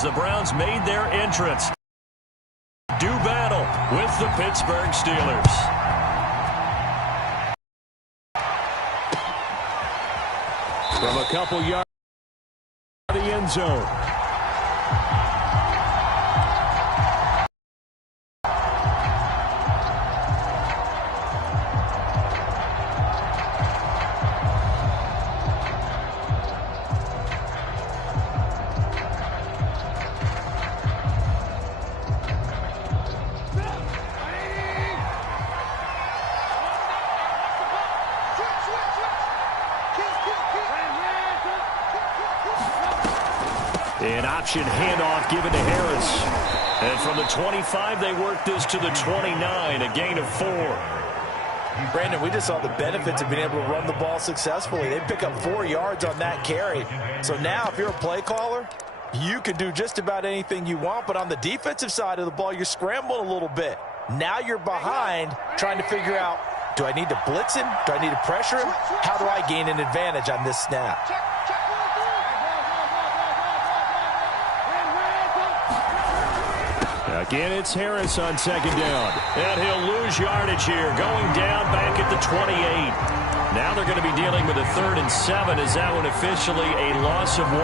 The Browns made their entrance. Do battle with the Pittsburgh Steelers. From a couple yards to the end zone. An option handoff given to Harris. And from the 25, they work this to the 29, a gain of 4. Brandon, we just saw the benefits of being able to run the ball successfully. They pick up 4 yards on that carry. So now if you're a play caller, you can do just about anything you want. But on the defensive side of the ball, you're scrambling a little bit. Now you're behind trying to figure out, do I need to blitz him? Do I need to pressure him? How do I gain an advantage on this snap? Again, it's Harris on second down. And he'll lose yardage here, going down back at the 28. Now they're going to be dealing with a 3rd and 7 as that one officially a loss of 1.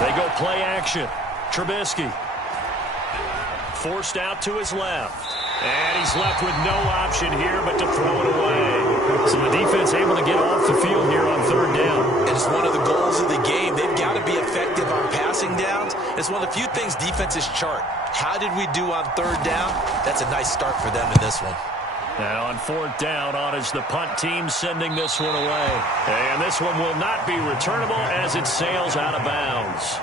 They go play action. Trubisky forced out to his left. And he's left with no option here but to throw it away. So the defense able to get off the field here on 3rd down. It's one of the goals of the game. They've got to be effective on passing downs. It's one of the few things defenses chart. How did we do on 3rd down? That's a nice start for them in this one. And on 4th down, on is the punt team sending this one away. And this one will not be returnable as it sails out of bounds.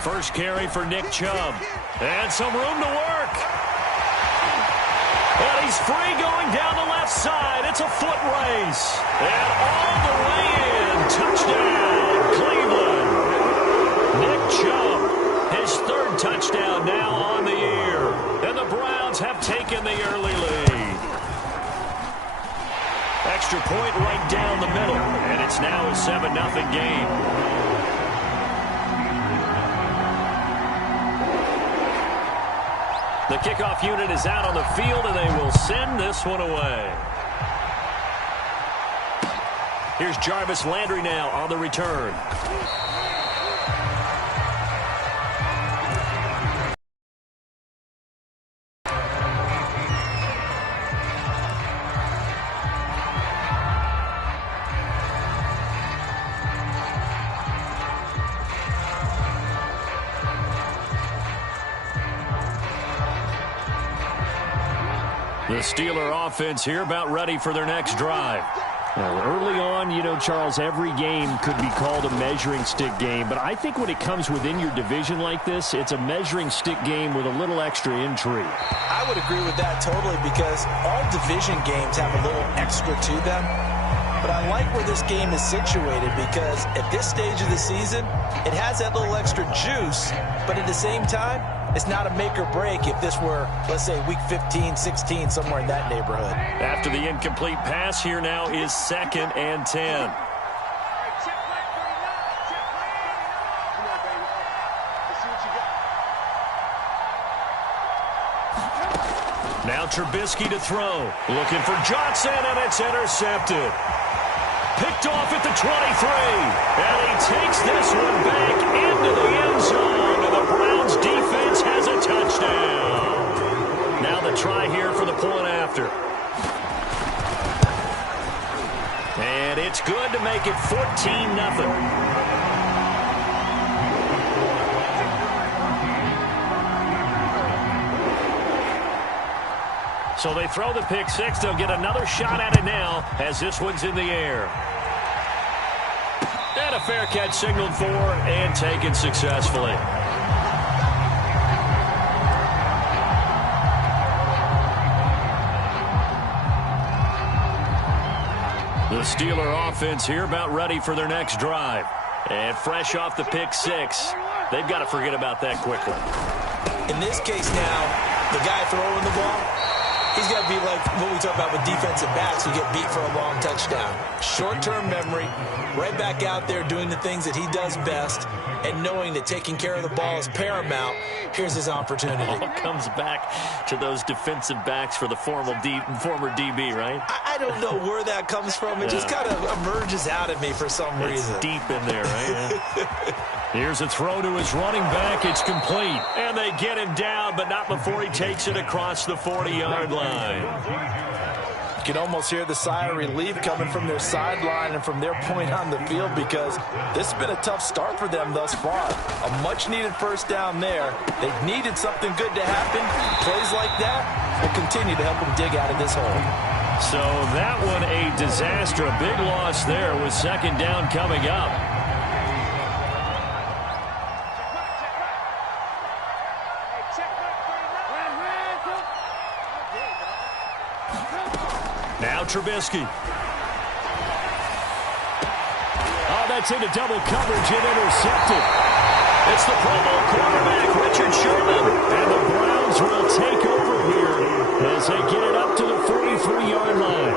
First carry for Nick Chubb. And some room to work. And he's free going down the left side. It's a foot race. And all the way in. Touchdown, Cleveland. Nick Chubb, his 3rd touchdown now on the year. And the Browns have taken the early lead. Extra point right down the middle. And it's now a 7-0 game. The kickoff unit is out on the field, and they will send this one away. Here's Jarvis Landry now on the return. The Steeler offense here about ready for their next drive. Well, early on, you know, Charles, every game could be called a measuring stick game. But I think when it comes within your division like this, it's a measuring stick game with a little extra intrigue. I would agree with that totally because all division games have a little extra to them. But I like where this game is situated because at this stage of the season, it has that little extra juice. But at the same time, it's not a make or break if this were, let's say, week 15, 16, somewhere in that neighborhood. After the incomplete pass, here now is 2nd and 10. Now Trubisky to throw. Looking for Johnson, and it's intercepted. Picked off at the 23. And he takes this one back into the end zone. And the Browns defense has a touchdown. Now the try here for the point after. And it's good to make it 14-0. So they throw the pick six. They'll get another shot at it now as this one's in the air. And a fair catch signaled for and taken successfully. The Steeler offense here about ready for their next drive. And fresh off the pick six, they've got to forget about that quickly. In this case now, the guy throwing the ball, he's got to be like what we talk about with defensive backs who get beat for a long touchdown. Short-term memory, right back out there doing the things that he does best, and knowing that taking care of the ball is paramount. Here's his opportunity. All comes back to those defensive backs for the former DB, right? I don't know where that comes from. It just kind of emerges out of me for some reason. It's deep in there, right? Yeah. Here's a throw to his running back. It's complete. And they get him down, but not before he takes it across the 40-yard line. You can almost hear the sigh of relief coming from their sideline and from their point on the field, because this has been a tough start for them thus far. A much-needed first down there. They needed something good to happen. Plays like that will continue to help them dig out of this hole. So that one a disaster. A big loss there with second down coming up. Now Trubisky. Oh, that's into double coverage and intercepted. It's the Pro Bowl quarterback, Richard Sherman. And the Browns will take over here as they get it up to the 43-yard line.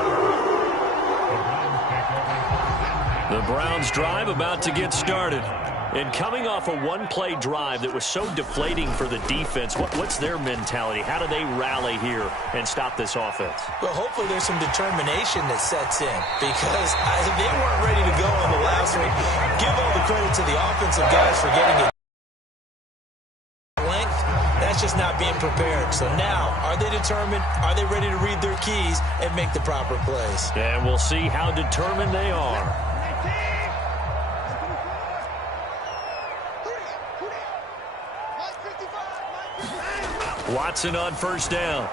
The Browns drive about to get started. And coming off a one-play drive that was so deflating for the defense, what's their mentality? How do they rally here and stop this offense? Well, hopefully there's some determination that sets in, because they weren't ready to go on the last one. Give all the credit to the offensive guys for getting it length. That's just not being prepared. So now, are they determined? Are they ready to read their keys and make the proper plays? And we'll see how determined they are. Watson on first down.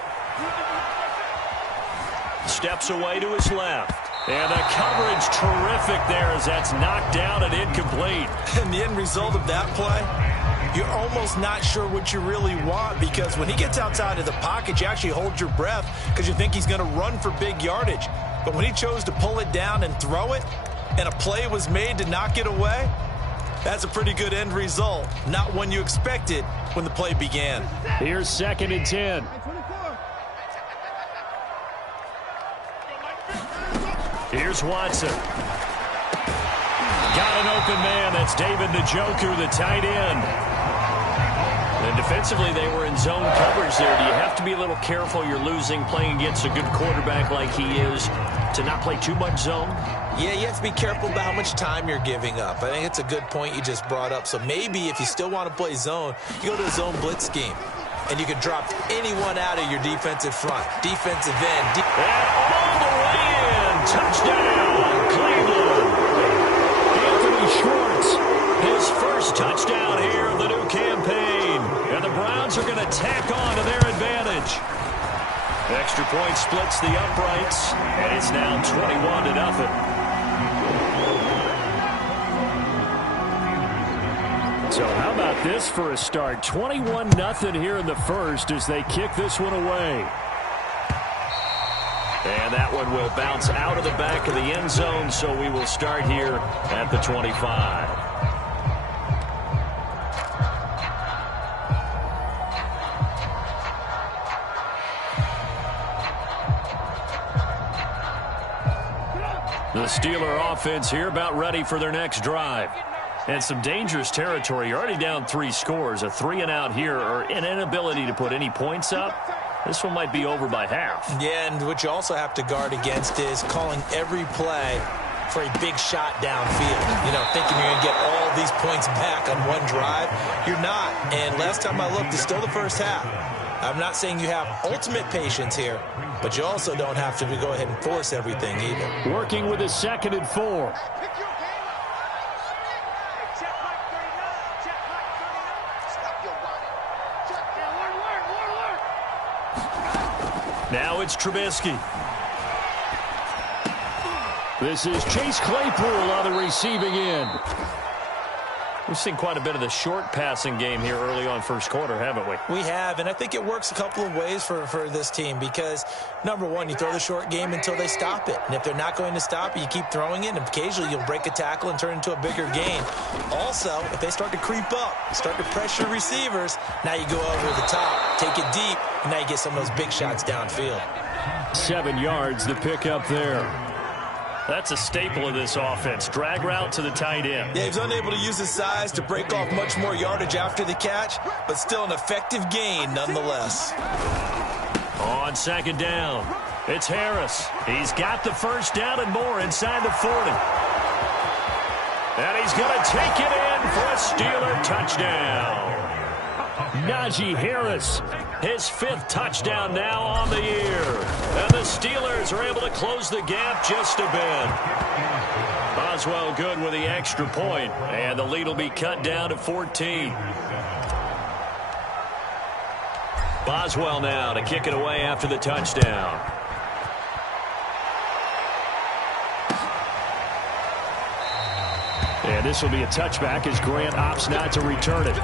Steps away to his left. And the coverage terrific there as that's knocked down and incomplete. And the end result of that play, you're almost not sure what you really want, because when he gets outside of the pocket, you actually hold your breath because you think he's going to run for big yardage. But when he chose to pull it down and throw it, and a play was made to knock it away, that's a pretty good end result. Not one you expected when the play began. Here's 2nd and 10. Here's Watson. Got an open man. That's David Njoku, the tight end. And defensively, they were in zone coverage there. Do you have to be a little careful? You're losing playing against a good quarterback like he is to not play too much zone? Yeah, you have to be careful about how much time you're giving up. I think it's a good point you just brought up. So maybe if you still want to play zone, you go to a zone blitz scheme, and you can drop anyone out of your defensive front, defensive end. And all the way in. Touchdown, Cleveland. Anthony Schwartz, his first touchdown here of the new campaign. And the Browns are going to tack on to their advantage. Extra point splits the uprights, and it's now 21-0. So how about this for a start? 21-0 here in the first as they kick this one away. And that one will bounce out of the back of the end zone, so we will start here at the 25. The Steeler offense here about ready for their next drive. And some dangerous territory. You're already down 3 scores. A 3-and-out here, or an inability to put any points up. This one might be over by half. Yeah, and what you also have to guard against is calling every play for a big shot downfield. You know, thinking you're going to get all these points back on one drive. You're not. And last time I looked, it's still the first half. I'm not saying you have ultimate patience here, but you also don't have to go ahead and force everything either. Working with a 2nd and 4. Now it's Trubisky. This is Chase Claypool on the receiving end. We've seen quite a bit of the short passing game here early on first quarter, haven't we? We have, and I think it works a couple of ways for this team because, number one, you throw the short game until they stop it. And if they're not going to stop it, you keep throwing it, and occasionally you'll break a tackle and turn it into a bigger gain. Also, if they start to creep up, start to pressure receivers, now you go over the top, take it deep, and now you get some of those big shots downfield. 7 yards to pick up there. That's a staple of this offense. Drag route to the tight end. Yeah, he's unable to use his size to break off much more yardage after the catch, but still an effective gain nonetheless. On 2nd down, it's Harris. He's got the first down and more inside the 40. And he's going to take it in for a Steeler touchdown. Najee Harris, his 5th touchdown now on the year. And the Steelers are able to close the gap just a bit. Boswell good with the extra point, and the lead will be cut down to 14. Boswell now to kick it away after the touchdown. And this will be a touchback as Grant opts not to return it.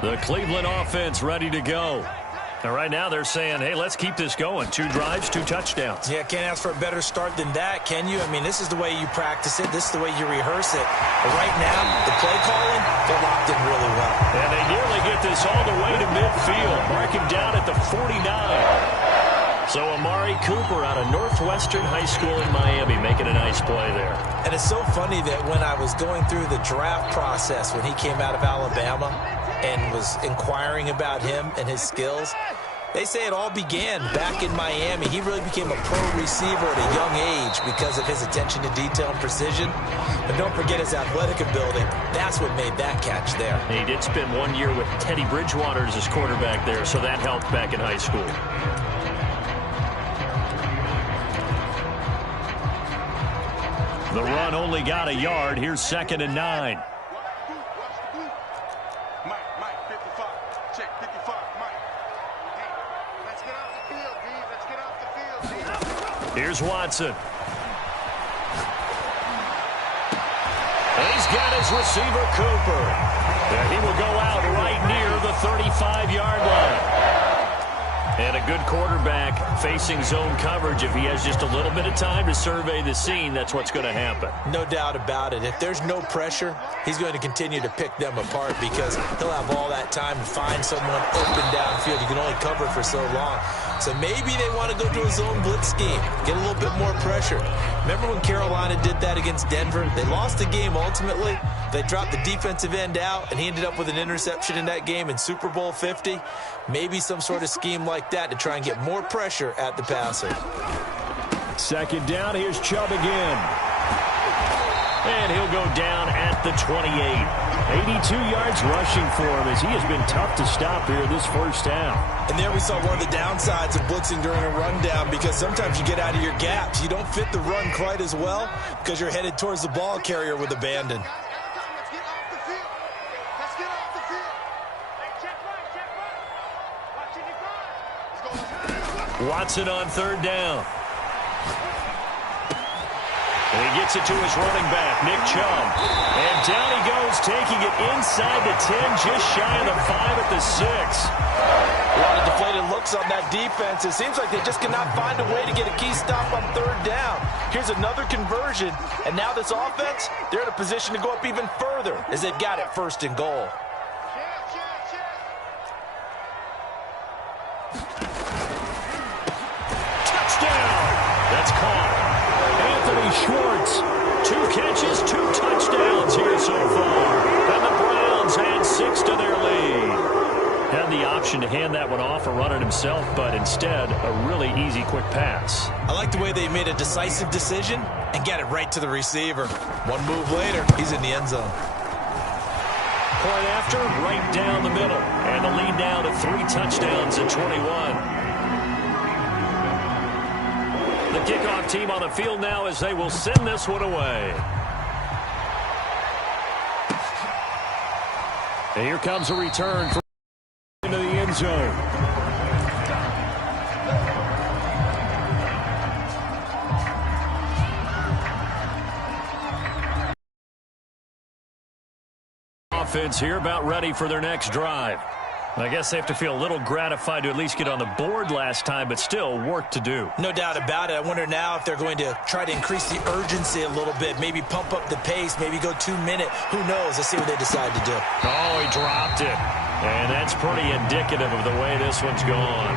The Cleveland offense ready to go. And right now they're saying, hey, let's keep this going. 2 drives, 2 touchdowns. Yeah, can't ask for a better start than that, can you? I mean, this is the way you practice it. This is the way you rehearse it. But right now, the play calling, they're locked in really well. And they nearly get this all the way to midfield. Mark him down at the 49. So Amari Cooper out of Northwestern High School in Miami making a nice play there. And it's so funny that when I was going through the draft process when he came out of Alabama and was inquiring about him and his skills, they say it all began back in Miami. He really became a pro receiver at a young age because of his attention to detail and precision. And don't forget his athletic ability. That's what made that catch there. He did spend 1 year with Teddy Bridgewater as his quarterback there, so that helped back in high school. The run only got a yard. Here's 2nd and 9. Here's Watson. And he's got his receiver, Cooper. And he will go out right near the 35-yard line. And a good quarterback facing zone coverage. If he has just a little bit of time to survey the scene, that's what's going to happen. No doubt about it. If there's no pressure, he's going to continue to pick them apart because he'll have all that time to find someone open downfield. You can only cover for so long. So maybe they want to go to a zone blitz scheme, get a little bit more pressure. Remember when Carolina did that against Denver? They lost the game ultimately. They dropped the defensive end out, and he ended up with an interception in that game in Super Bowl 50. Maybe some sort of scheme like that to try and get more pressure at the passer. 2nd down, here's Chubb again. And he'll go down at the 28. 82 yards rushing for him as he has been tough to stop here this first half. And there we saw one of the downsides of blitzing during a rundown because sometimes you get out of your gaps. You don't fit the run quite as well because you're headed towards the ball carrier with abandon. Watson on 3rd down. And he gets it to his running back, Nick Chubb. And down he goes, taking it inside the 10, just shy of the 5 at the 6. A lot of deflated looks on that defense. It seems like they just cannot find a way to get a key stop on 3rd down. Here's another conversion, and now this offense, they're in a position to go up even further as they've got it 1st and goal. That's caught. Anthony Schwartz, 2 catches, 2 touchdowns here so far. And the 6 to their lead. Had the option to hand that one off or run it himself, but instead, a really easy, quick pass. I like the way they made a decisive decision and get it right to the receiver. One move later, he's in the end zone. Point after, right down the middle. And the lead now to 3 touchdowns at 21. The kickoff team on the field now as they will send this one away. And here comes a return from into the end zone. Offense here about ready for their next drive. I guess they have to feel a little gratified to at least get on the board last time, but still work to do. No doubt about it. I wonder now if they're going to try to increase the urgency a little bit, maybe pump up the pace, maybe go 2 minute. Who knows? Let's see what they decide to do. Oh, he dropped it. And that's pretty indicative of the way this one's gone.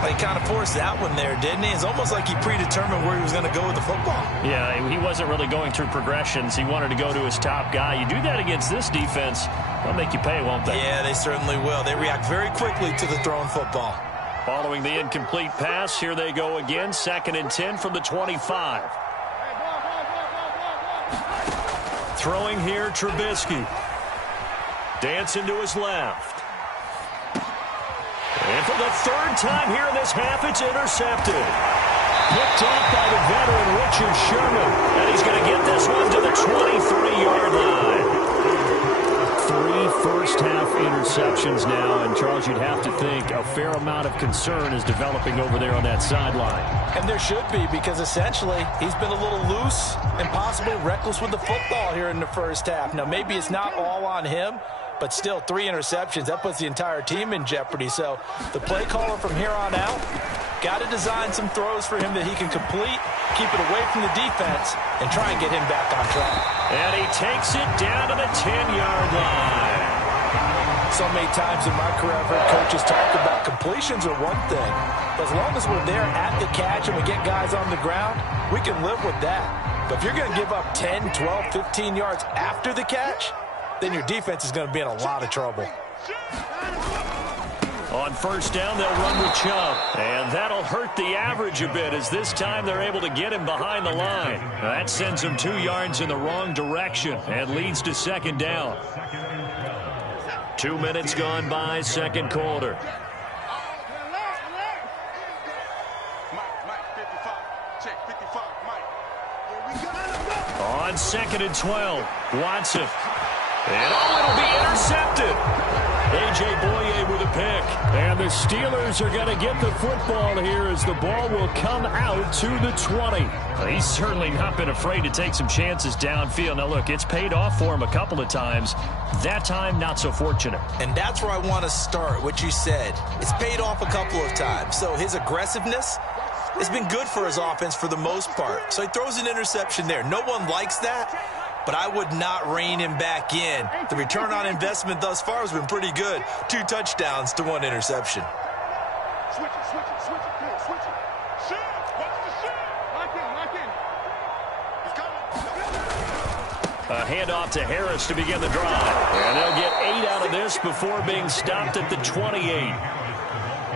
He kind of forced that one there, didn't he? It's almost like he predetermined where he was going to go with the football. Yeah, he wasn't really going through progressions. He wanted to go to his top guy. You do that against this defense, they'll make you pay, won't they? Yeah, they certainly will. They react very quickly to the thrown football. Following the incomplete pass, here they go again. 2nd and 10 from the 25. Throwing here, Trubisky. Dancing to his left. And for the 3rd time here in this half, it's intercepted. Picked off by the veteran Richard Sherman. And he's going to get this one to the 23-yard line. 3 first-half interceptions now. And, Charles, you'd have to think a fair amount of concern is developing over there on that sideline. And there should be, because essentially he's been a little loose and possibly reckless with the football here in the first half. Now, maybe it's not all on him, but still 3 interceptions. That puts the entire team in jeopardy. So the play caller from here on out got to design some throws for him that he can complete, keep it away from the defense, and try and get him back on track. And he takes it down to the 10-yard line. So many times in my career I've heard coaches talk about completions are one thing. As long as we're there at the catch and we get guys on the ground, we can live with that. But if you're going to give up 10, 12, 15 yards after the catch, then your defense is going to be in a lot of trouble. On first down, they'll run with Chubb. And that'll hurt the average a bit, as this time they're able to get him behind the line. Now that sends him 2 yards in the wrong direction and leads to 2nd down. 2 minutes gone by, 2nd quarter. On 2nd and 12, Watson. And it'll be intercepted. A.J. Boye with a pick. And the Steelers are going to get the football here as the ball will come out to the 20. He's certainly not been afraid to take some chances downfield. Now, look, it's paid off for him a couple of times. That time, not so fortunate. And that's where I want to start, what you said. It's paid off a couple of times. So his aggressiveness has been good for his offense for the most part. So he throws an interception there. No one likes that. But I would not rein him back in. The return on investment thus far has been pretty good. 2 touchdowns to 1 interception. Switch it, switch it, switch it, cool, switch it. Shoot, watch the shoot. Lock in. He's coming. A handoff to Harris to begin the drive. And they'll get 8 out of this before being stopped at the 28.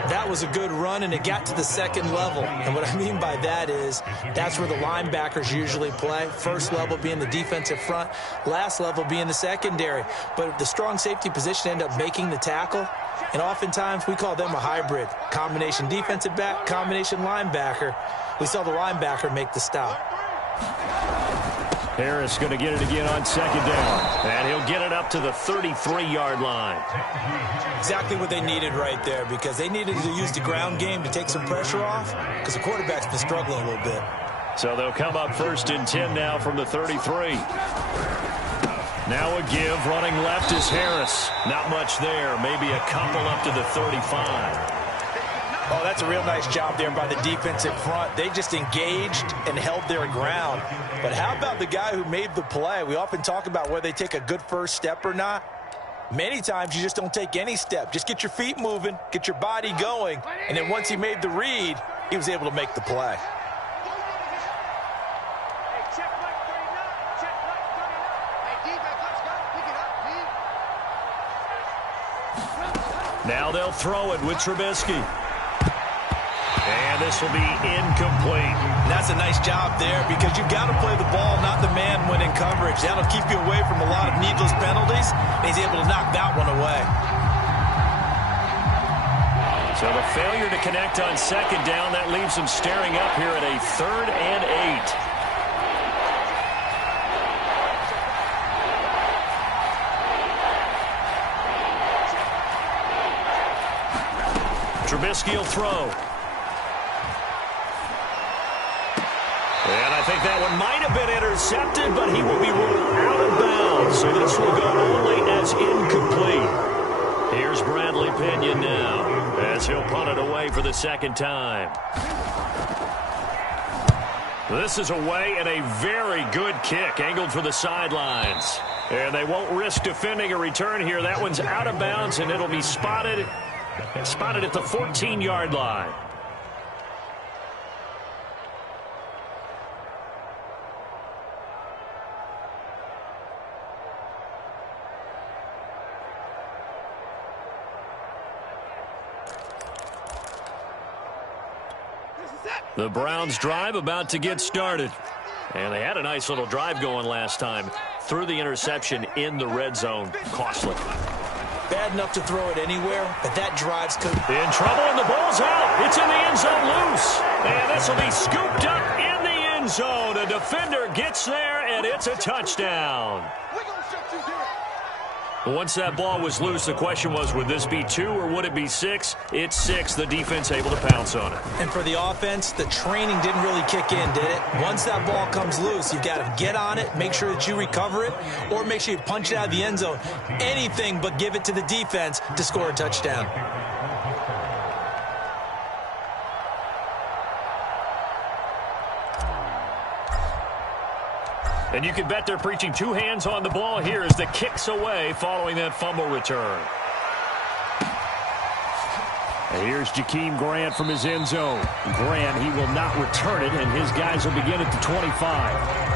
That was a good run, and it got to the 2nd level. And what I mean by that is that's where the linebackers usually play. First level being the defensive front, last level being the secondary. But the strong safety position ended up making the tackle, and oftentimes we call them a hybrid. Combination defensive back, combination linebacker. We saw the linebacker make the stop. Harris going to get it again on 2nd down. And he'll get it up to the 33-yard line. Exactly what they needed right there, because they needed to use the ground game to take some pressure off, because the quarterback's been struggling a little bit. So they'll come up 1st and 10 now from the 33. Now a give. Running left is Harris. Not much there. Maybe a couple up to the 35. Oh, that's a real nice job there by the defensive front. They just engaged and held their ground. But how about the guy who made the play? We often talk about whether they take a good first step or not. Many times you just don't take any step. Just get your feet moving, get your body going, and then once he made the read, he was able to make the play. Now they'll throw it with Trubisky. And this will be incomplete. And that's a nice job there because you've got to play the ball, not the man when in coverage. That'll keep you away from a lot of needless penalties. And he's able to knock that one away. So the failure to connect on second down, that leaves them staring up here at a 3rd and 8. Trubisky will throw. And I think that one might have been intercepted, but he will be ruled out of bounds. So this will go only as incomplete. Here's Bradley Pinion now as he'll punt it away for the second time. This is away and a very good kick angled for the sidelines. And they won't risk defending a return here. That one's out of bounds, and it'll be spotted at the 14-yard line. The Browns drive about to get started. And they had a nice little drive going last time. Threw the interception in the red zone. Costly. Bad enough to throw it anywhere, but that drive's good. In trouble, and the ball's out. It's in the end zone loose. And this will be scooped up in the end zone. A defender gets there, and it's a touchdown. Once that ball was loose, the question was, would this be 2 or would it be 6? It's 6. The defense able to pounce on it. And for the offense, the training didn't really kick in, did it? Once that ball comes loose, you've got to get on it, make sure that you recover it, or make sure you punch it out of the end zone. Anything but give it to the defense to score a touchdown. And you can bet they're preaching 2 hands on the ball here as the kick's away following that fumble return. And here's Jakeem Grant from his end zone. Grant, he will not return it, and his guys will begin at the 25.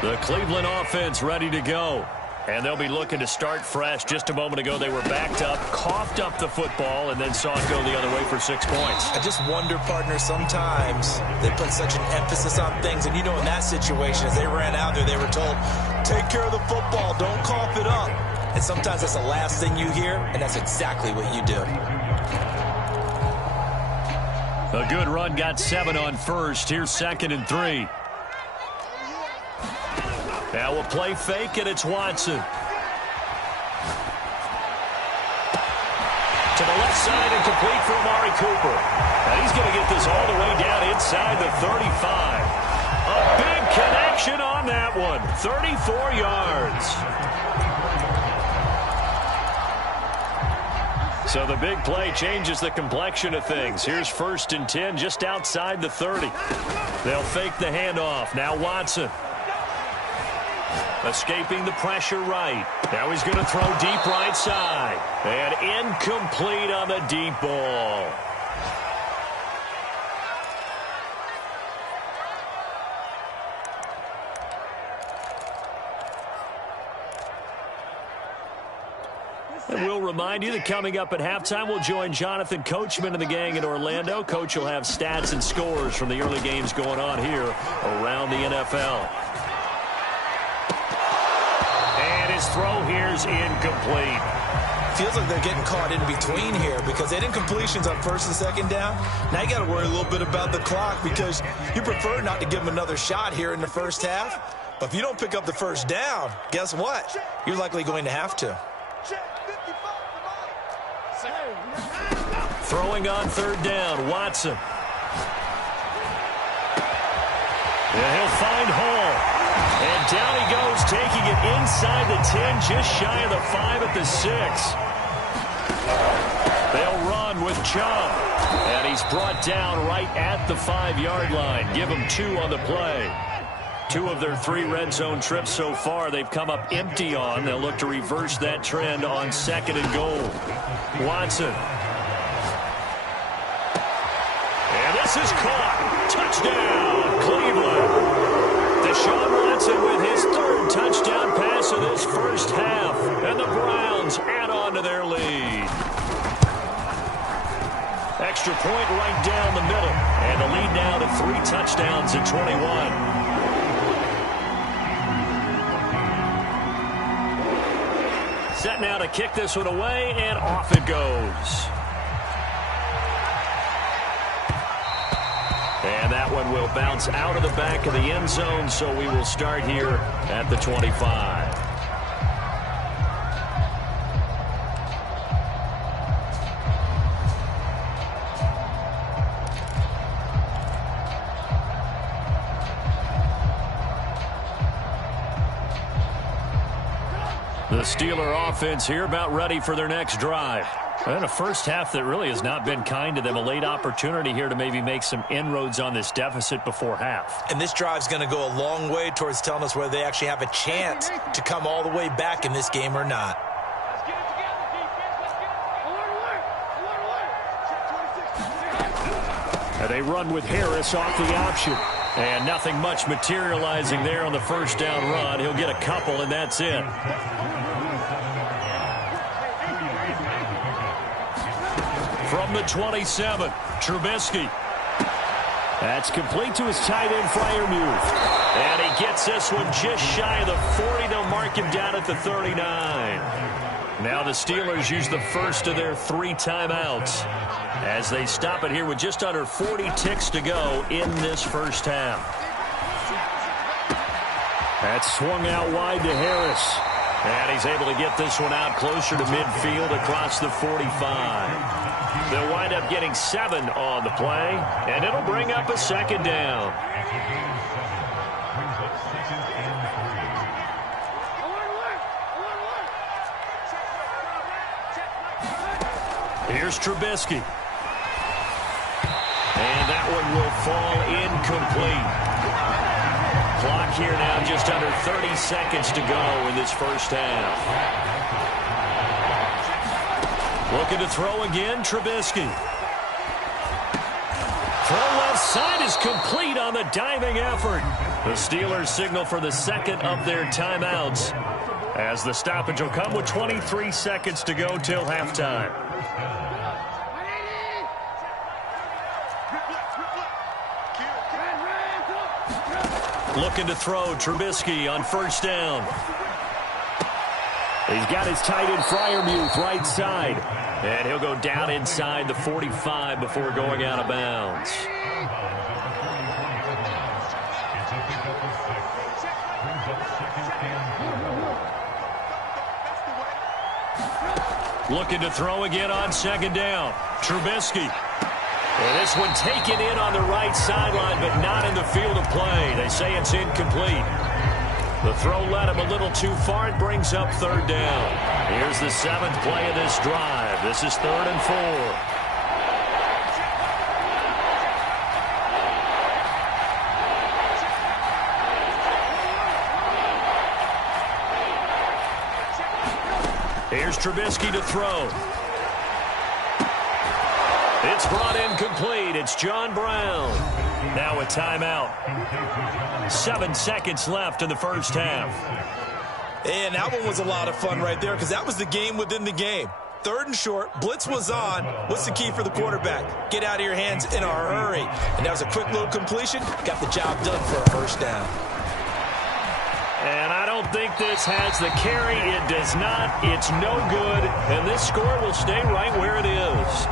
The Cleveland offense ready to go. And they'll be looking to start fresh. Just a moment ago, they were backed up, coughed up the football, and then saw it go the other way for 6 points. I just wonder, partner, sometimes they put such an emphasis on things. And, you know, in that situation, as they ran out there, they were told, take care of the football, don't cough it up. And sometimes that's the last thing you hear, and that's exactly what you do. A good run, got 7 on first. Here's 2nd and 3. Now we'll play fake, and it's Watson. To the left side and complete for Amari Cooper. And he's going to get this all the way down inside the 35. A big connection on that one. 34 yards. So the big play changes the complexion of things. Here's 1st and 10 just outside the 30. They'll fake the handoff. Now Watson. Escaping the pressure right. Now he's going to throw deep right side. And incomplete on the deep ball. And we'll remind you that coming up at halftime, we'll join Jonathan Coachman and the gang in Orlando. Coach will have stats and scores from the early games going on here around the NFL. His throw here's incomplete. Feels like they're getting caught in between here because they had incompletions on 1st and 2nd down. Now you got to worry a little bit about the clock because you prefer not to give them another shot here in the first half. But if you don't pick up the 1st down, guess what? You're likely going to have to. Throwing on 3rd down, Watson. And he'll find Hall. And down he goes, taking it inside the 10, just shy of the 5 at the 6. They'll run with Chubb. And he's brought down right at the 5-yard line. Give him 2 on the play. 2 of their 3 red zone trips so far they've come up empty on. They'll look to reverse that trend on 2nd and goal. Watson. This is caught. Touchdown, Cleveland. Deshaun Watson with his third touchdown pass of this first half. And the Browns add on to their lead. Extra point right down the middle. And the lead now to 3 touchdowns at 21. Set now to kick this one away, and off it goes. And that one will bounce out of the back of the end zone, so we will start here at the 25. The Steeler offense here about ready for their next drive. And a first half that really has not been kind to them. A late opportunity here to maybe make some inroads on this deficit before half. And this drive's going to go a long way towards telling us whether they actually have a chance to come all the way back in this game or not. Let's get it together, defense. Let's get it. And they run with Harris off the option. And nothing much materializing there on the first down run. He'll get a couple, and that's it. From the 27, Trubisky. That's complete to his tight end, Freiermuth. And he gets this one just shy of the 40. They'll mark him down at the 39. Now the Steelers use the first of their 3 timeouts as they stop it here with just under 40 ticks to go in this first half. That's swung out wide to Harris. And he's able to get this one out closer to midfield across the 45. They'll wind up getting 7 on the play, and it'll bring up a second down. Here's Trubisky. And that one will fall incomplete. Clock here now just under 30 seconds to go in this first half. Looking to throw again, Trubisky. Throw left side is complete on the diving effort. The Steelers signal for the second of their timeouts as the stoppage will come with 23 seconds to go till halftime. Looking to throw, Trubisky on first down. He's got his tight end Freiermuth right side. And he'll go down inside the 45 before going out of bounds. Looking to throw again on second down. Trubisky. And this one taken in on the right sideline, but not in the field of play. They say it's incomplete. The throw led him a little too far. It brings up third down. Here's the 7th play of this drive. This is 3rd and 4. Here's Trubisky to throw. It's brought in complete. It's John Brown. Now a timeout. 7 seconds left in the first half. And that one was a lot of fun right there because that was the game within the game. 3rd and short. Blitz was on. What's the key for the quarterback? Get out of your hands in a hurry. And that was a quick little completion. Got the job done for a first down. And I don't think this has the carry. It does not. It's no good. And this score will stay right where it is.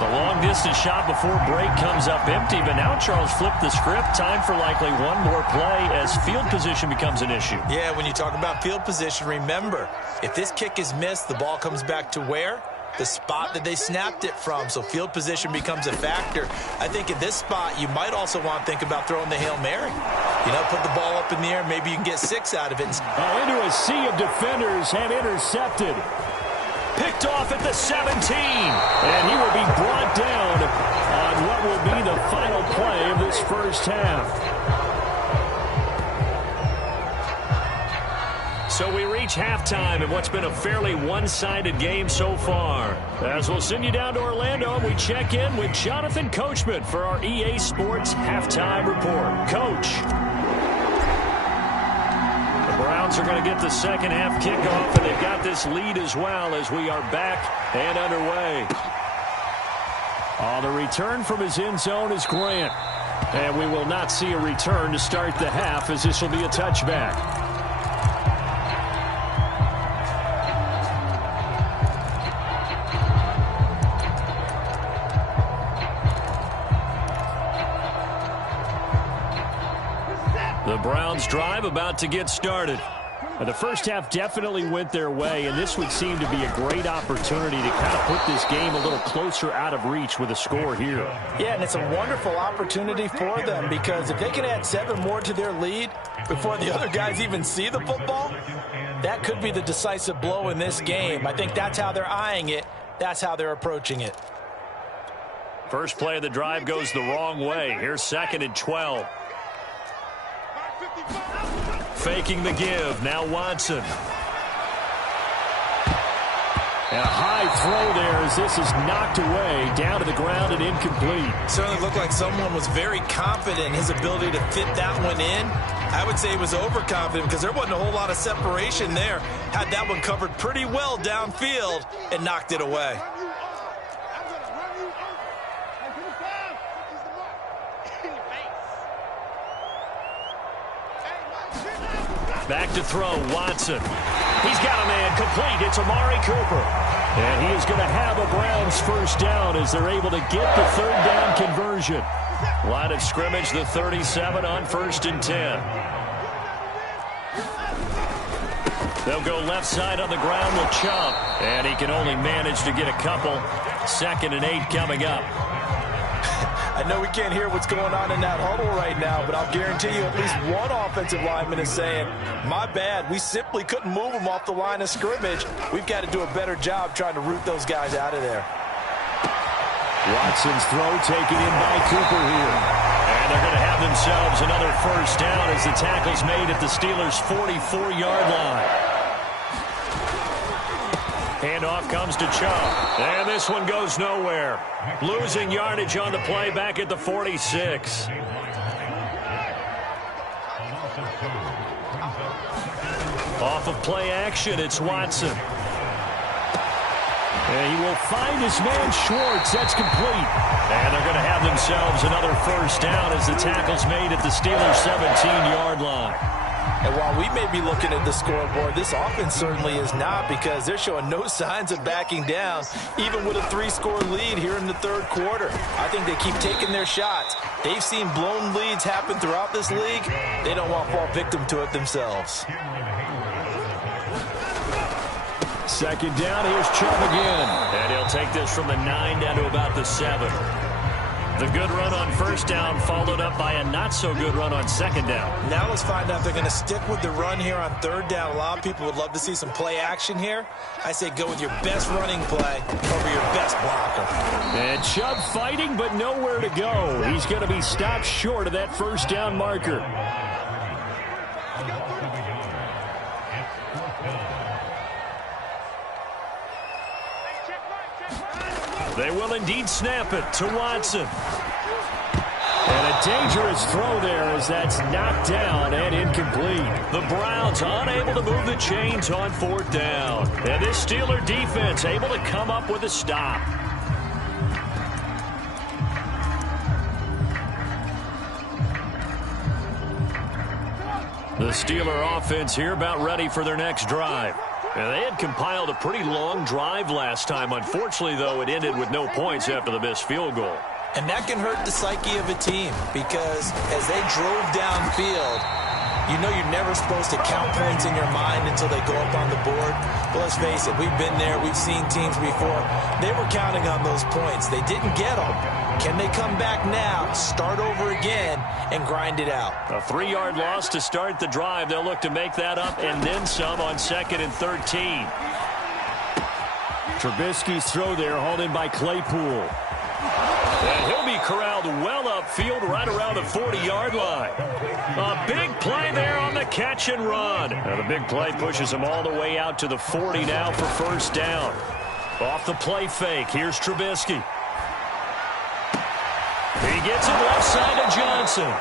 The long-distance shot before break comes up empty, but now Charles flipped the script. Time for likely one more play as field position becomes an issue. Yeah, when you talk about field position, remember, if this kick is missed, the ball comes back to where? The spot that they snapped it from, so field position becomes a factor. I think at this spot, you might also want to think about throwing the Hail Mary. You know, put the ball up in the air, maybe you can get 6 out of it. Into a sea of defenders and intercepted. Picked off at the 17. And he will be brought down on what will be the final play of this first half. So we reach halftime in what's been a fairly one-sided game so far. As we'll send you down to Orlando, we check in with Jonathan Coachman for our EA Sports Halftime Report. Coach. The Browns are going to get the second half kickoff, and they've got this lead as well as we are back and underway. On the return from his end zone is Grant. And we will not see a return to start the half, as this will be a touchback. The Browns drive about to get started. The first half definitely went their way, and this would seem to be a great opportunity to kind of put this game a little closer out of reach with a score here. Yeah, and it's a wonderful opportunity for them, because if they can add 7 more to their lead before the other guys even see the football, that could be the decisive blow in this game. I think that's how they're eyeing it. That's how they're approaching it. First play of the drive goes the wrong way. Here's 2nd and 12. Faking the give. Now Watson. And a high throw there as this is knocked away, down to the ground and incomplete. Certainly looked like someone was very confident in his ability to fit that one in. I would say he was overconfident because there wasn't a whole lot of separation there. Had that one covered pretty well downfield and knocked it away. Back to throw, Watson. He's got a man complete. It's Amari Cooper. And he is going to have a Browns first down as they're able to get the third down conversion. Line of scrimmage, the 37 on 1st and 10. They'll go left side on the ground with Chubb. And he can only manage to get a couple. 2nd and 8 coming up. I know we can't hear what's going on in that huddle right now, but I'll guarantee you at least one offensive lineman is saying, my bad, we simply couldn't move them off the line of scrimmage. We've got to do a better job trying to root those guys out of there. Watson's throw taken in by Cooper here. And they're going to have themselves another first down as the tackle's made at the Steelers' 44-yard line. Handoff comes to Chubb. And this one goes nowhere. Losing yardage on the play back at the 46. Off of play action, it's Watson. And he will find his man Schwartz. That's complete. And they're going to have themselves another first down as the tackle's made at the Steelers' 17-yard line. And while we may be looking at the scoreboard, this offense certainly is not, because they're showing no signs of backing down, even with a 3-score lead here in the third quarter. I think they keep taking their shots. They've seen blown leads happen throughout this league. They don't want to fall victim to it themselves. 2nd down, here's Chubb again. And he'll take this from the 9 down to about the 7. The good run on first down followed up by a not-so-good run on 2nd down. Now let's find out if they're going to stick with the run here on 3rd down. A lot of people would love to see some play action here. I say go with your best running play over your best blocker. And Chubb fighting, but nowhere to go. He's going to be stopped short of that first down marker. They will indeed snap it to Watson. And a dangerous throw there as that's knocked down and incomplete. The Browns unable to move the chains on 4th down. And this Steeler defense able to come up with a stop. The Steeler offense here about ready for their next drive. And they had compiled a pretty long drive last time. Unfortunately, though, it ended with no points after the missed field goal. And that can hurt the psyche of a team, because as they drove downfield, you know you're never supposed to count points in your mind until they go up on the board. But let's face it, we've been there. We've seen teams before. They were counting on those points. They didn't get them. Can they come back now, start over again, and grind it out? A 3-yard loss to start the drive. They'll look to make that up and then some on 2nd and 13. Trubisky's throw there hauled in by Claypool. And he'll be corralled well upfield right around the 40-yard line. A big play there on the catch and run. Now the big play pushes him all the way out to the 40 now for first down. Off the play fake, here's Trubisky. He gets it left side to Johnson.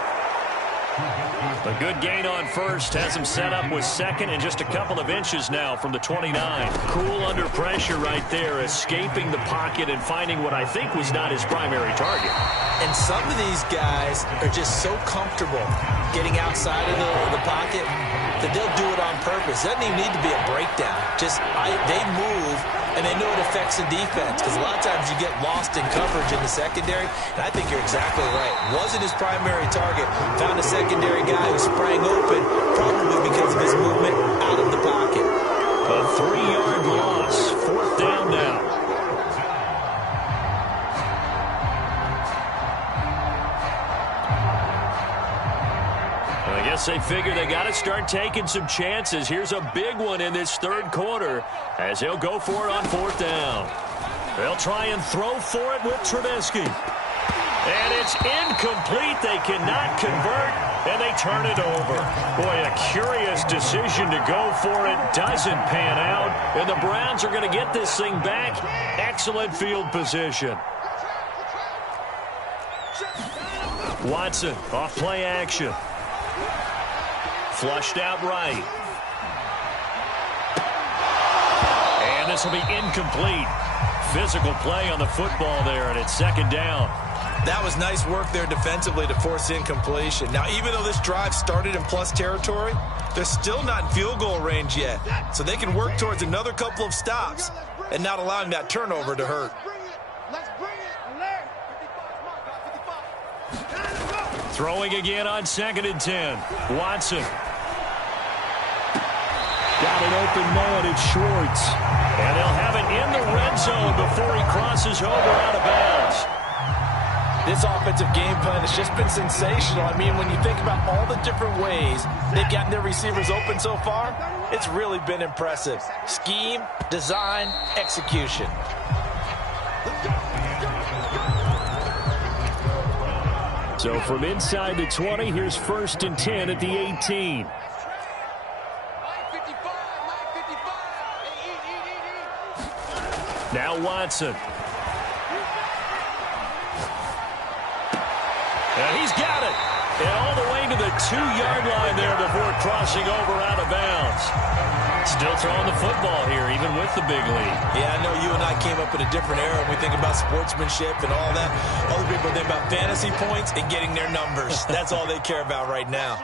A good gain on first has him set up with second and just a couple of inches now from the 29. Cool under pressure right there, escaping the pocket and finding what I think was not his primary target. And some of these guys are just so comfortable getting outside of the pocket that they'll do it on purpose. It doesn't even need to be a breakdown. They move, and they know it affects the defense, because a lot of times you get lost in coverage in the secondary, and I think you're exactly right. Wasn't his primary target. Found a secondary guy who sprang open, probably because of his movement out of the pocket. A 3-yard loss. Fourth down now. I guess they figure they got to start taking some chances. Here's a big one in this third quarter as he'll go for it on fourth down. They'll try and throw for it with Trubisky. And it's incomplete. They cannot convert, and they turn it over. Boy, a curious decision to go for it. Doesn't pan out, and the Browns are going to get this thing back. Excellent field position. Watson off play action. Flushed out right. And this will be incomplete. Physical play on the football there, and it's second down. That was nice work there defensively to force incompletion. Now, even though this drive started in plus territory, they're still not in field goal range yet. So they can work towards another couple of stops and not allowing that turnover to hurt. Throwing again on 2nd and 10. Watson. Got an open man, it's Schwartz. And they'll have it in the red zone before he crosses over out of bounds. This offensive game plan has just been sensational. I mean, when you think about all the different ways they've gotten their receivers open so far, it's really been impressive. Scheme, design, execution. So from inside the 20, here's 1st and 10 at the 18. Now Watson. And he's got it. And all the way to the 2-yard line there before crossing over out of bounds. Still throwing the football here, even with the big lead. Yeah, I know you and I came up in a different era when we think about sportsmanship and all that. Other people think about fantasy points and getting their numbers. That's all they care about right now.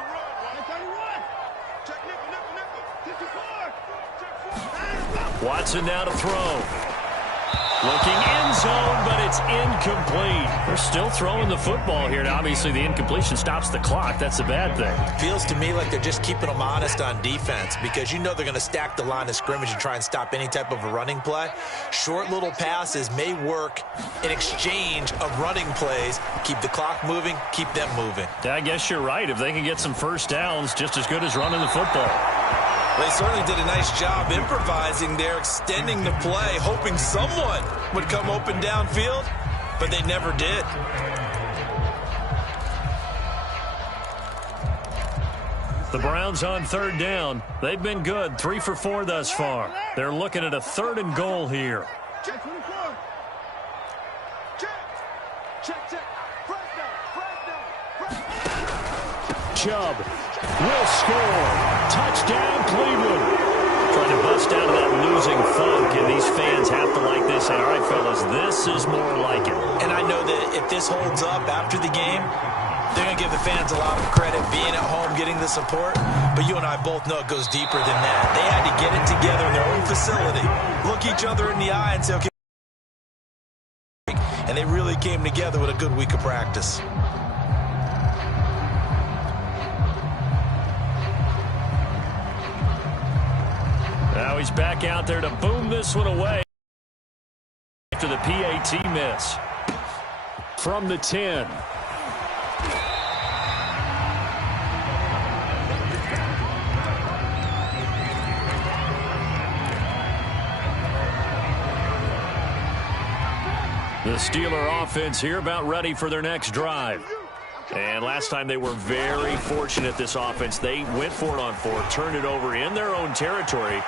Watson now to throw. Looking end zone, but it's incomplete. They're still throwing the football here. Now, obviously, the incompletion stops the clock. That's a bad thing. Feels to me like they're just keeping them honest on defense, because you know they're going to stack the line of scrimmage and try and stop any type of a running play. Short little passes may work in exchange of running plays. Keep the clock moving, keep them moving. I guess you're right. If they can get some first downs, just as good as running the football. They certainly did a nice job improvising there, extending the play, hoping someone would come open downfield, but they never did. The Browns on 3rd down. They've been good, 3 for 4 thus far. They're looking at a 3rd and goal here. Chubb will score. Touchdown, Cleveland. Trying to bust out of that losing funk, and these fans have to like this. And all right, fellas, this is more like it. And I know that if this holds up after the game, they're going to give the fans a lot of credit being at home, getting the support. But you and I both know it goes deeper than that. They had to get it together in their own facility, look each other in the eye and say, okay. And they really came together with a good week of practice. Now he's back out there to boom this one away after the PAT miss. From the 10. The Steeler offense here about ready for their next drive. And last time they were very fortunate, this offense. They went for it on 4, turned it over in their own territory,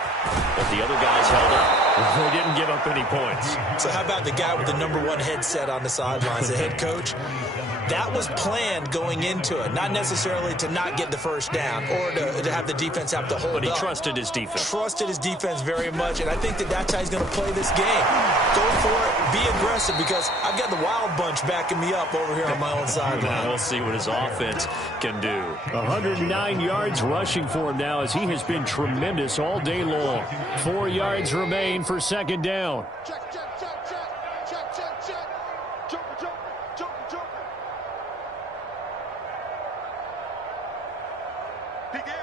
but the other guys held up. They didn't give up any points. So how about the guy with the #1 headset on the sidelines, the head coach? That was planned going into it, not necessarily to not get the first down or to have the defense have to hold up. But he trusted his defense. Trusted his defense very much, and I think that's how he's going to play this game. Go for it, be aggressive, because I've got the Wild Bunch backing me up over here on my own sideline. We'll see what his offense can do. 109 yards rushing for him now as he has been tremendous all day long. 4 yards remain for second down. Check. Joker. Begin.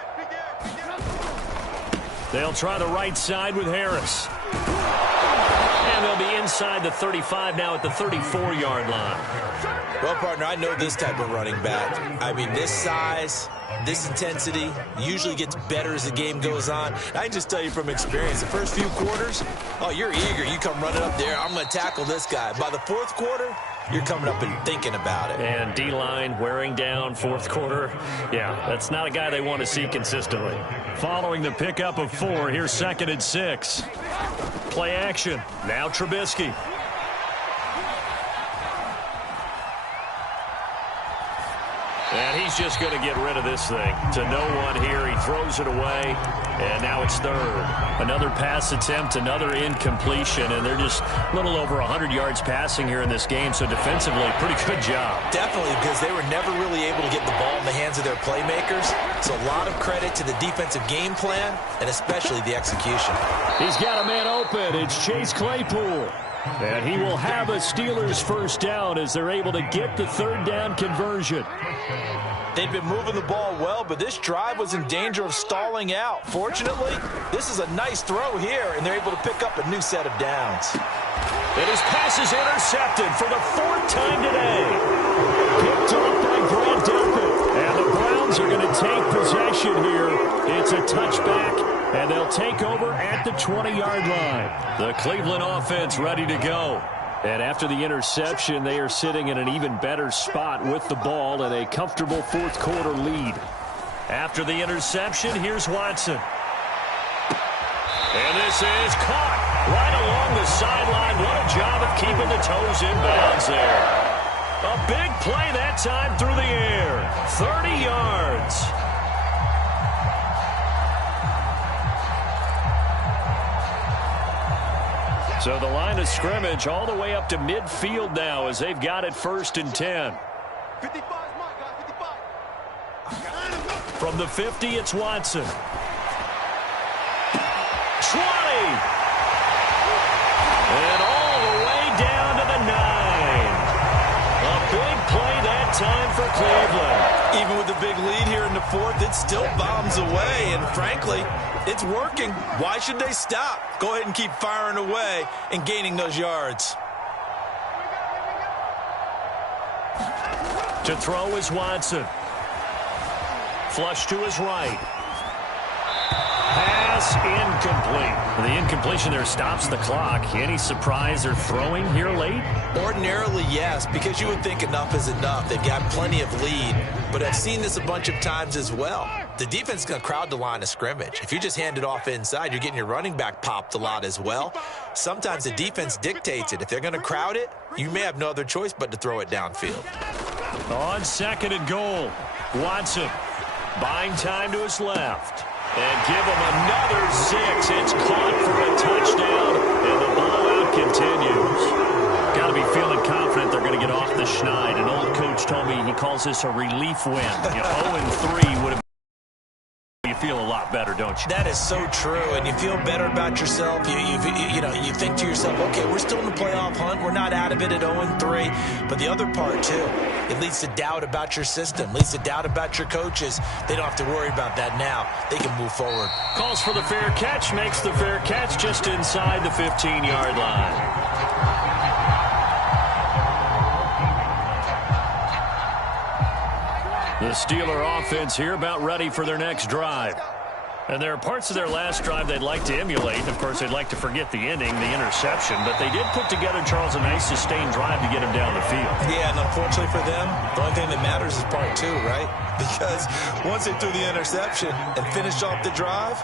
They'll try the right side with Harris. And they'll be inside the 35 now at the 34-yard line. Well, partner, I know this type of running back. I mean, this size, this intensity usually gets better as the game goes on. I can just tell you from experience, the first few quarters, oh, you're eager. You come running up there, I'm going to tackle this guy. By the fourth quarter, you're coming up and thinking about it. And D-line wearing down fourth quarter. Yeah, that's not a guy they want to see consistently. Following the pickup of 4, here's 2nd and 6. Play action. Now Trubisky. And he's just going to get rid of this thing. To no one here. He throws it away. And now it's 3rd. Another pass attempt, another incompletion. And they're just a little over 100 yards passing here in this game. So defensively, pretty good job. Definitely, because they were never really able to get the ball in the hands of their playmakers. So a lot of credit to the defensive game plan and especially the execution. He's got a man open. It's Chase Claypool. And he will have a Steelers first down as they're able to get the 3rd down conversion. They've been moving the ball well, but this drive was in danger of stalling out. Fortunately, this is a nice throw here, and they're able to pick up a new set of downs. And his pass is intercepted for the 4th time today. Picked off by Brad Delpit. And the Browns are going to take possession here. It's a touchback. And they'll take over at the 20-yard line. The Cleveland offense ready to go. And after the interception, they are sitting in an even better spot with the ball and a comfortable fourth quarter lead. After the interception, here's Watson. And this is caught right along the sideline. What a job of keeping the toes in bounds there. A big play that time through the air. 30 yards. So the line of scrimmage all the way up to midfield now as they've got it 1st and 10. 55 is mine, guys. 55. From the 50, it's Watson. 20. And all the way down to the 9. A big play that time for Cleveland. Even with the big lead here in the 4th, it still bombs away, and frankly, it's working. Why should they stop? Go ahead and keep firing away and gaining those yards. To throw is Watson. Flush to his right. Pass incomplete. The incompletion there stops the clock. Any surprise they're throwing here late? Ordinarily, yes, because you would think enough is enough. They've got plenty of lead, but I've seen this a bunch of times as well. The defense is going to crowd the line of scrimmage. If you just hand it off inside, you're getting your running back popped a lot as well. Sometimes the defense dictates it. If they're going to crowd it, you may have no other choice but to throw it downfield. On 2nd and goal, Watson buying time to his left. And give him another 6. It's caught for a touchdown, and the blowout continues. Got to be feeling confident they're going to get off the schneid. An old coach told me he calls this a relief win. 0-3 would have. You feel a lot better, don't you? That is so true, and you feel better about yourself. You think to yourself, okay, we're still in the playoff hunt. We're not out of it at 0-3. But the other part, too, it leads to doubt about your system, leads to doubt about your coaches. They don't have to worry about that now. They can move forward. Calls for the fair catch, makes the fair catch just inside the 15-yard line. The Steeler offense here about ready for their next drive. And there are parts of their last drive they'd like to emulate. Of course, they'd like to forget the ending, the interception. But they did put together, Charles, a nice sustained drive to get him down the field. Yeah, and unfortunately for them, the only thing that matters is part two, right? Because once they threw the interception and finished off the drive,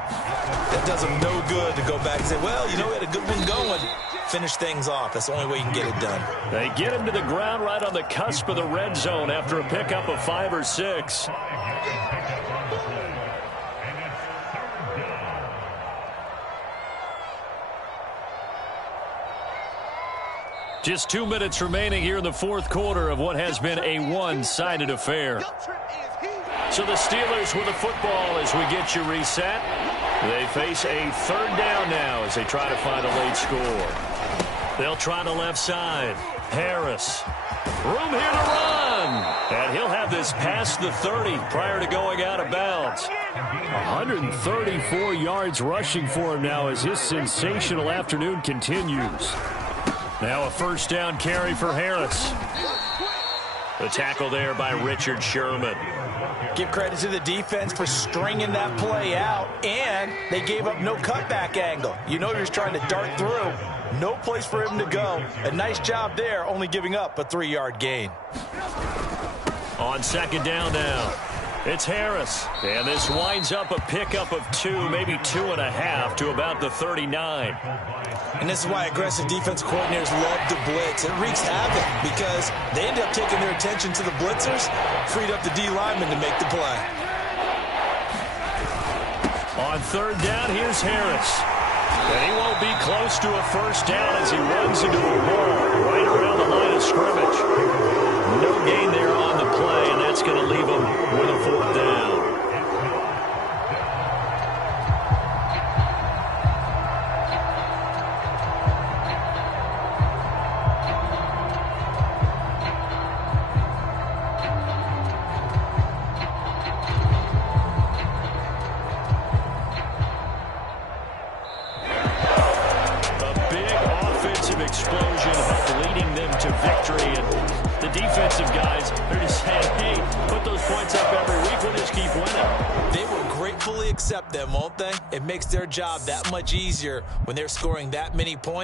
that does them no good to go back and say, well, you know, we had a good one going. Finish things off. That's the only way you can get it done. They get him to the ground right on the cusp of the red zone after a pickup of 5 or 6. Just 2 minutes remaining here in the fourth quarter of what has been a one-sided affair. So the Steelers with the football as we get you reset. They face a third down now as they try to find a late score. They'll try the left side. Harris. Room here to run. And he'll have this past the 30 prior to going out of bounds. 134 yards rushing for him now as his sensational afternoon continues. Now a first down carry for Harris. The tackle there by Richard Sherman. Give credit to the defense for stringing that play out, and they gave up no cutback angle. You know he was trying to dart through. No place for him to go. A nice job there, only giving up a 3-yard gain. On second down now, it's Harris. And this winds up a pickup of 2, maybe 2.5 to about the 39. And this is why aggressive defense coordinators love to blitz. It wreaks havoc because they end up taking their attention to the blitzers, freed up the D lineman to make the play. On third down, here's Harris. And he won't be close to a first down as he runs into a wall right around the line of scrimmage. No gain there on the play, and that's going to leave him with a fourth down. Explosion leading them to victory, and the defensive guys are just saying, hey, put those points up every week, we'll just keep winning. They will gratefully accept them, won't they? It makes their job that much easier when they're scoring that many points.